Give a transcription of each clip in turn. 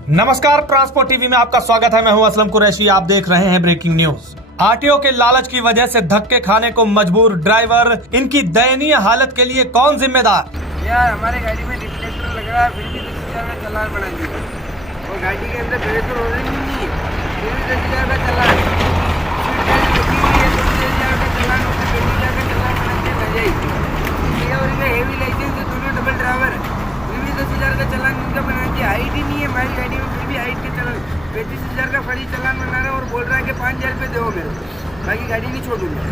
नमस्कार, transport TV में आपका स्वागत है। मैं हूं असलम कुरैशी। आप देख रहे हैं ब्रेकिंग न्यूज। आरटीओ के लालच की वजह से धक्के खाने को मजबूर ड्राइवर, इनकी दयनीय हालत के लिए कौन जिम्मेदार? यार हमारे गाड़ी में रिफ्लेक्टर लग रहा है, फिर भी 10,000 का चालान बना दिया और गाड़ी के अंदर ब्रेक हो रही नहीं है, फिर भी 10,000 का चालान। और इनका हेवी लाइसेंस है, दोनों डबल ड्राइवर, फिर भी 10,000 का चालान इनका बना दिया। हाइट ही नहीं है हमारी गाड़ी में, फिर भी हाइट के चालान 35,000 का फर्जी चालान बना रहा है और बोल रहा है कि 5,000 रुपये दो मेरे, बाकी गाड़ी नहीं छोड़ूंगा।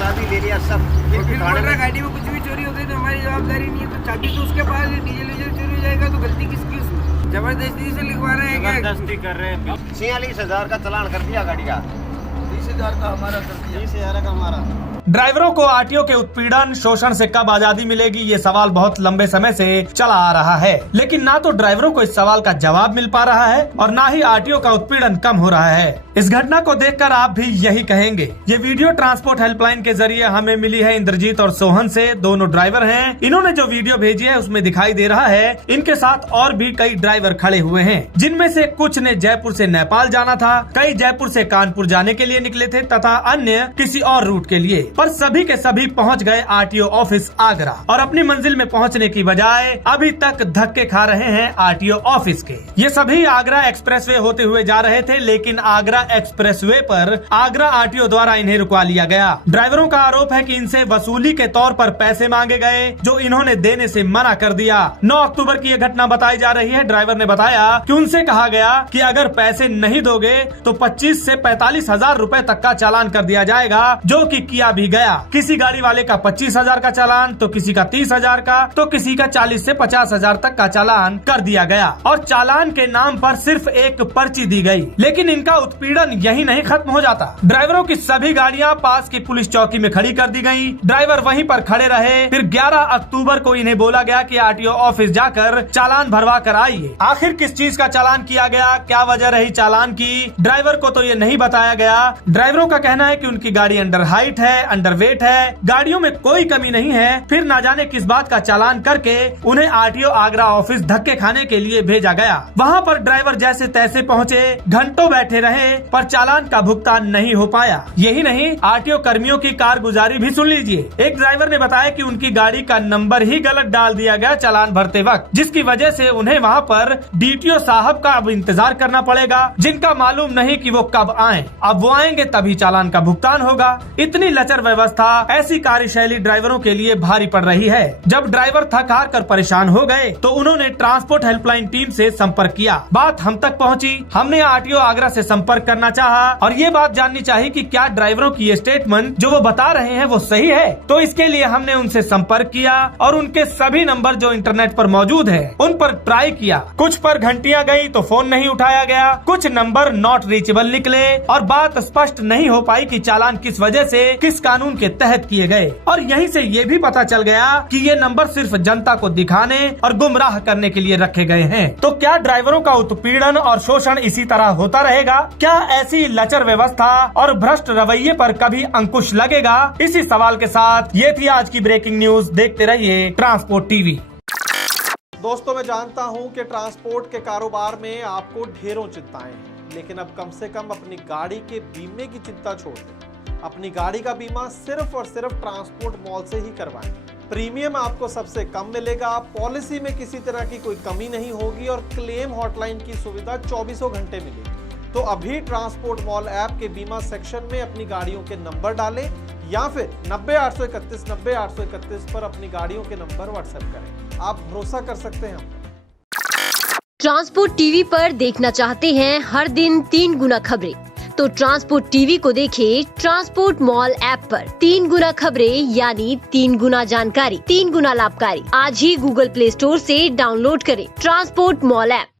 चाबी ले लिया सब, फिर बोल रहा है गाड़ी में कुछ भी चोरी हो गई तो हमारी जवाबदारी नहीं है। तो चाबी तो उसके पास है, डीजल चोरी हो जाएगा तो गलती किसकी? उसमें जबरदस्ती से लिखवा रहे हैं, जबरदस्ती कर रहे हैं। 46,000 का चालान कर दिया गाड़ी का, 30,000 का हमारा कर दिया, 30,000 का हमारा। ड्राइवरों को आरटीओ के उत्पीड़न शोषण से कब आजादी मिलेगी, ये सवाल बहुत लंबे समय से चला आ रहा है, लेकिन ना तो ड्राइवरों को इस सवाल का जवाब मिल पा रहा है और ना ही आरटीओ का उत्पीड़न कम हो रहा है। इस घटना को देखकर आप भी यही कहेंगे। ये वीडियो ट्रांसपोर्ट हेल्पलाइन के जरिए हमें मिली है इंद्रजीत और सोहन से, दोनों ड्राइवर हैं। इन्होंने जो वीडियो भेजी है उसमें दिखाई दे रहा है इनके साथ और भी कई ड्राइवर खड़े हुए हैं, जिनमें से कुछ ने जयपुर से नेपाल जाना था, कई जयपुर से कानपुर जाने के लिए निकले थे तथा अन्य किसी और रूट के लिए, पर सभी के सभी पहुंच गए आरटीओ ऑफिस आगरा और अपनी मंजिल में पहुंचने की बजाय अभी तक धक्के खा रहे हैं आरटीओ ऑफिस के। ये सभी आगरा एक्सप्रेसवे होते हुए जा रहे थे, लेकिन आगरा एक्सप्रेसवे पर आगरा आरटीओ द्वारा इन्हें रुकवा लिया गया। ड्राइवरों का आरोप है कि इनसे वसूली के तौर पर पैसे मांगे गए, जो इन्होंने देने से मना कर दिया। 9 अक्टूबर की यह घटना बताई जा रही है। ड्राइवर ने बताया कि उनसे कहा गया कि अगर पैसे नहीं दोगे तो 25 से 45,000 रूपए तक का चालान कर दिया जाएगा, जो कि किया भी गया। किसी गाड़ी वाले का 25,000 का चालान, तो किसी का 30,000 का, तो किसी का 40 से 50,000 तक का चालान कर दिया गया और चालान के नाम पर सिर्फ एक पर्ची दी गई। लेकिन इनका उत्पीड़न यही नहीं खत्म हो जाता। ड्राइवरों की सभी गाड़ियां पास की पुलिस चौकी में खड़ी कर दी गई। ड्राइवर वहीं पर खड़े रहे। फिर 11 अक्टूबर को इन्हें बोला गया कि आरटीओ ऑफिस जाकर चालान भरवा कर आइए। आखिर किस चीज का चालान किया गया, क्या वजह रही चालान की, ड्राइवर को तो ये नहीं बताया गया। ड्राइवरों का कहना है कि उनकी गाड़ी अंडर हाइट है, अंडर वेट है, गाड़ियों में कोई कमी नहीं है। फिर ना जाने किस बात का चालान करके उन्हें आरटीओ आगरा ऑफिस धक्के खाने के लिए भेजा गया। वहां पर ड्राइवर जैसे तैसे पहुंचे, घंटों बैठे रहे, पर चालान का भुगतान नहीं हो पाया। यही नहीं, आरटीओ कर्मियों की कारगुजारी भी सुन लीजिए। एक ड्राइवर ने बताया कि उनकी गाड़ी का नंबर ही गलत डाल दिया गया चालान भरते वक्त, जिसकी वजह से उन्हें वहां पर डीटीओ साहब का अब इंतजार करना पड़ेगा, जिनका मालूम नहीं कि वो कब आए। अब वो आएंगे तभी चालान का भुगतान होगा। इतनी लचर व्यवस्था, ऐसी कार्यशैली ड्राइवरों के लिए भारी पड़ रही है। जब ड्राइवर थक हार कर परेशान हो गए तो उन्होंने ट्रांसपोर्ट हेल्पलाइन टीम से संपर्क किया। बात हम तक पहुंची। हमने आरटीओ आगरा से संपर्क करना चाहा और ये बात जाननी चाहिए कि क्या ड्राइवरों की ये स्टेटमेंट जो वो बता रहे हैं वो सही है। तो इसके लिए हमने उनसे संपर्क किया और उनके सभी नंबर जो इंटरनेट पर मौजूद है उन पर ट्राई किया। कुछ पर घंटियां गई तो फोन नहीं उठाया गया, कुछ नंबर नॉट रीचेबल निकले और बात स्पष्ट नहीं हो पाई कि चालान किस वजह से, किस कानून के तहत किए गए। और यहीं से ये भी पता चल गया कि ये नंबर सिर्फ जनता को दिखाने और गुमराह करने के लिए रखे गए हैं। तो क्या ड्राइवरों का उत्पीड़न और शोषण इसी तरह होता रहेगा? क्या ऐसी लचर व्यवस्था और भ्रष्ट रवैये पर कभी अंकुश लगेगा? इसी सवाल के साथ ये थी आज की ब्रेकिंग न्यूज। देखते रहिए ट्रांसपोर्ट टीवी। दोस्तों, मैं जानता हूं कि ट्रांसपोर्ट के कारोबार में आपको ढेरों चिंताएं हैं, लेकिन अब कम से कम अपनी गाड़ी के बीमे की चिंता छोड़ दें। अपनी गाड़ी का बीमा सिर्फ और सिर्फ ट्रांसपोर्ट मॉल से ही करवाएं। प्रीमियम आपको सबसे कम मिलेगा, पॉलिसी में किसी तरह की कोई कमी नहीं होगी और क्लेम हॉटलाइन की सुविधा 24 घंटे मिलेगी। तो अभी ट्रांसपोर्ट मॉल ऐप के बीमा सेक्शन में अपनी गाड़ियों के नंबर डालें या फिर 90-831 90-831 पर अपनी गाड़ियों के नंबर व्हाट्सएप करें। आप भरोसा कर सकते हैं। ट्रांसपोर्ट टीवी पर देखना चाहते हैं हर दिन 3 गुना खबरें, तो ट्रांसपोर्ट टीवी को देखें ट्रांसपोर्ट मॉल ऐप पर। 3 गुना खबरें यानी 3 गुना जानकारी, 3 गुना लाभकारी। आज ही गूगल प्ले स्टोर से डाउनलोड करें ट्रांसपोर्ट मॉल ऐप।